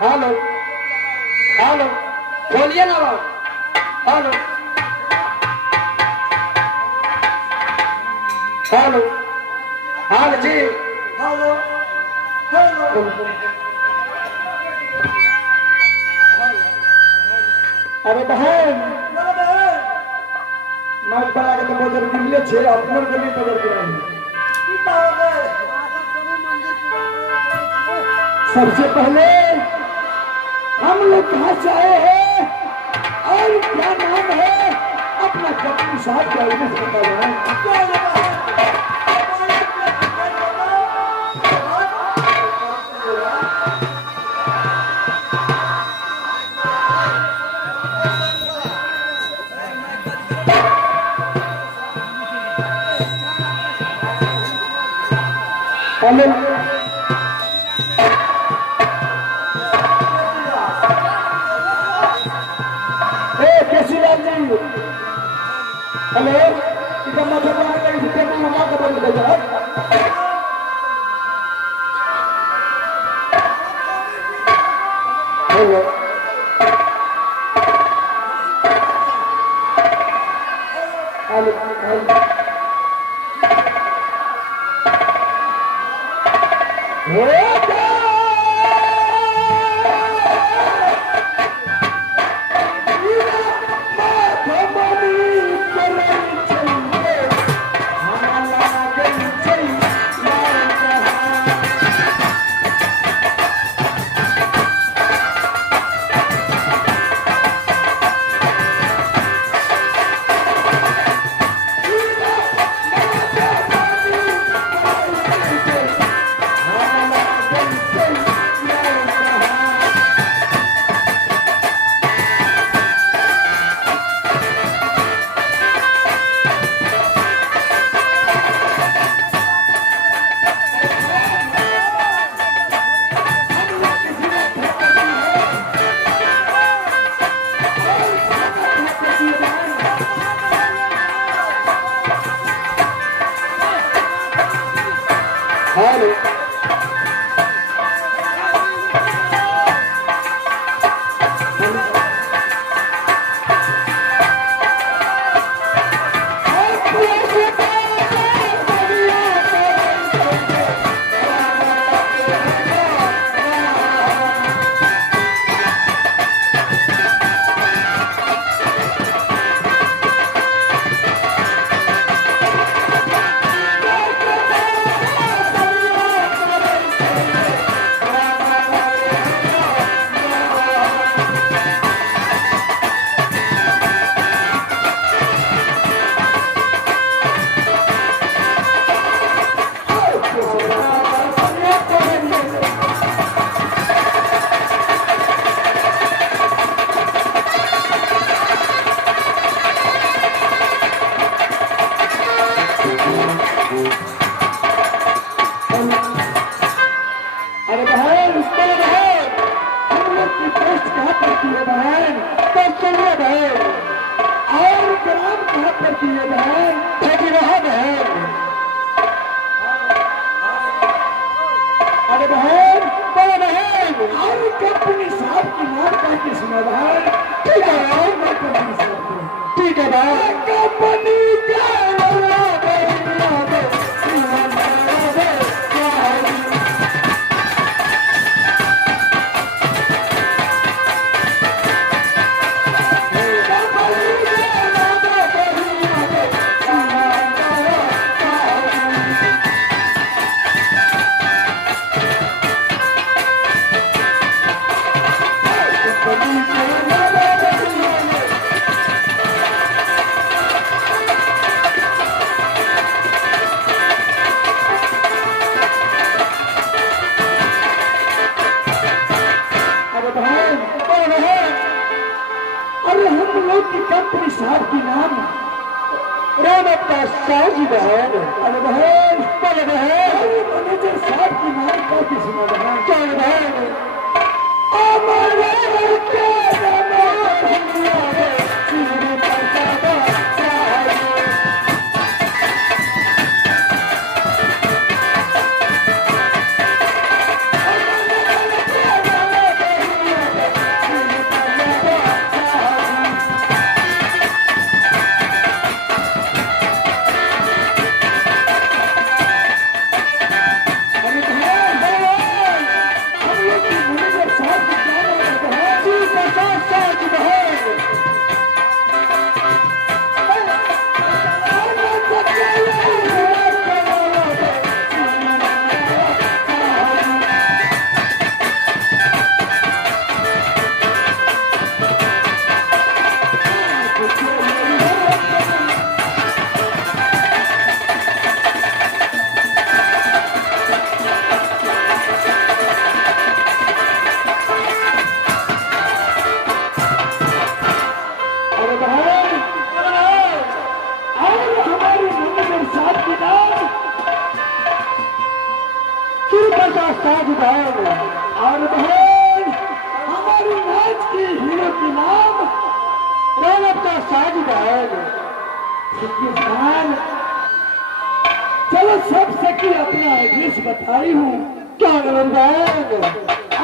Hello hello बोलिए ना बाबू। Hello hello हाँ जी हेलो हेलो अरे बहन माइक पर आके तो बदल दिले छे अपनों को नहीं बदल दिया सबसे पहले हम लोग कहाँ से आए हैं और क्या नाम है अपना कपड़ी साहब का उन्हें बताया हेलो केसीलाल जी हेलो इधर मत बोलने लगे थे कि मम्मा को बोल दे जरा हेलो हेलो हेलो हेलो अरे बहन उसके बहन हम लोग की पोस्ट कहाँ पड़ती है बहन तो चलिए बहन और ग्राम कहाँ पड़ती है बहन लेकिन वहाँ बहन अरे बहन तो बहन और कंपनी साहब की नाम कह के सुना बहन ठीक है और मैं कंपनी साहब ठीक है बहन कंपनी कंपनी साहब की नाम रामत का साजी बहन अरे बहन बड़े बहन मैनेजर साहब की नाम का किसी ने बहन क्या बहन हमारे बहन किसान चलो सब सखी अपना एड्रेस बताई हूँ क्या बहन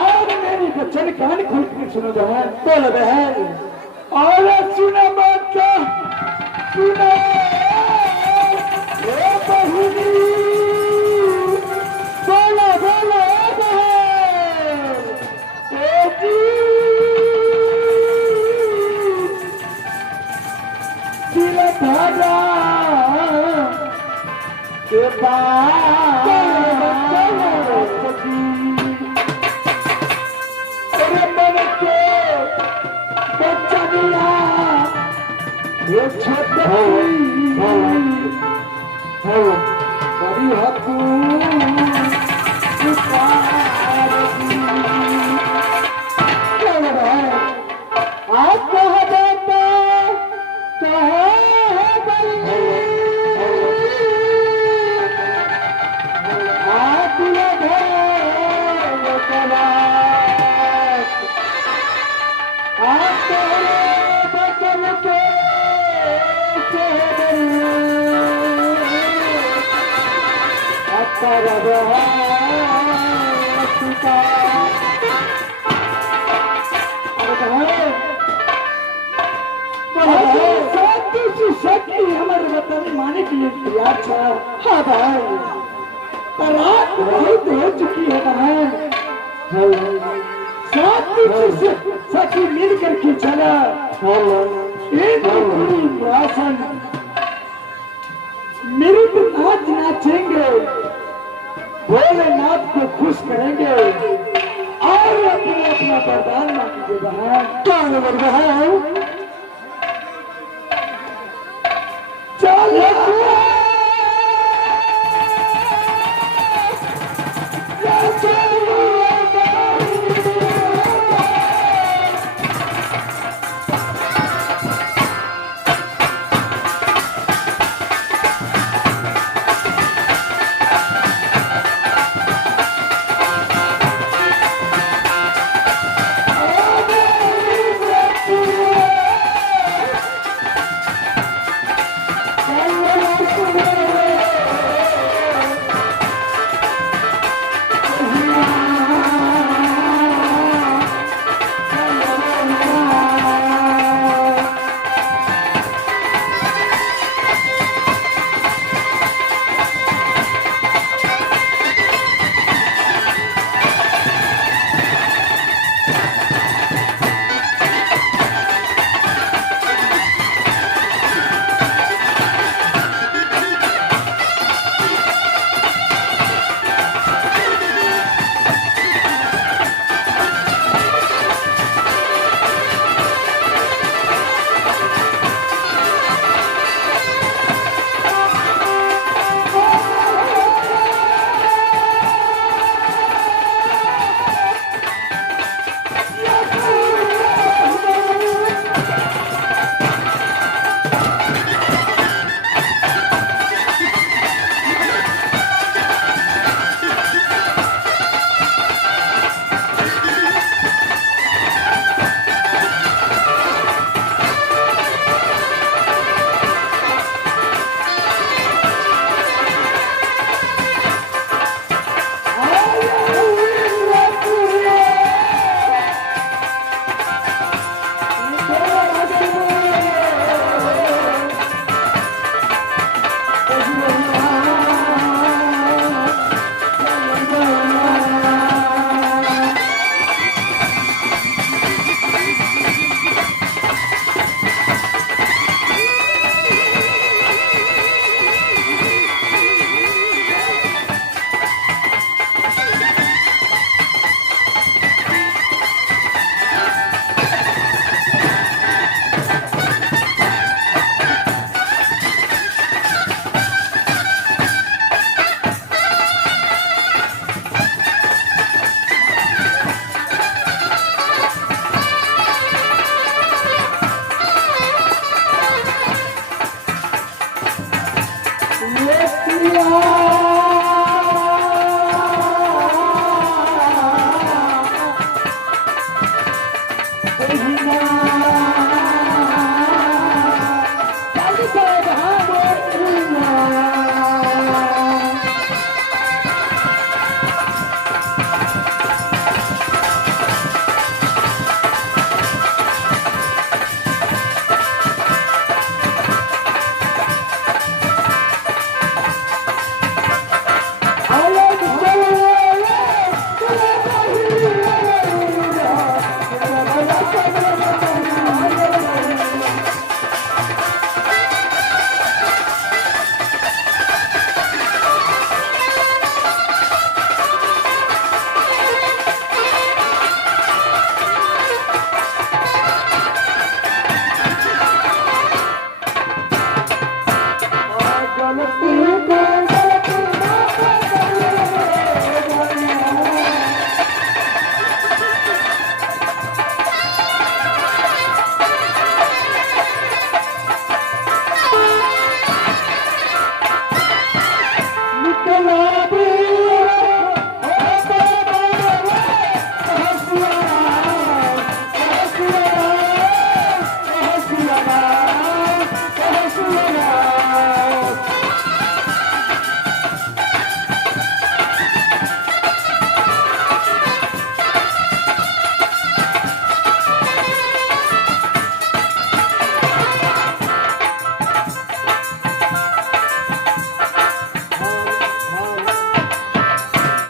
और मेरी वचन कान खोल कर सुनो बहन बोलो बहन और सुना मत सुना ए बहनी बोलो बोलो बहन ए जी दिल धारा के बाद अरे मन के बच्चा दिया ये छोटे बड़ी हकू आप कहा जाता कहा हमारे वतन माने के लिए तैयार था हाँ भाई पर रात बहुत हो चुकी है बहन सखी मिल करके चला राशन मृत नाच नाचेंगे भोलेनाथ को खुश करेंगे और अपना अपना वरदान मांगेंगे बहन क्या बहन चलो Krishna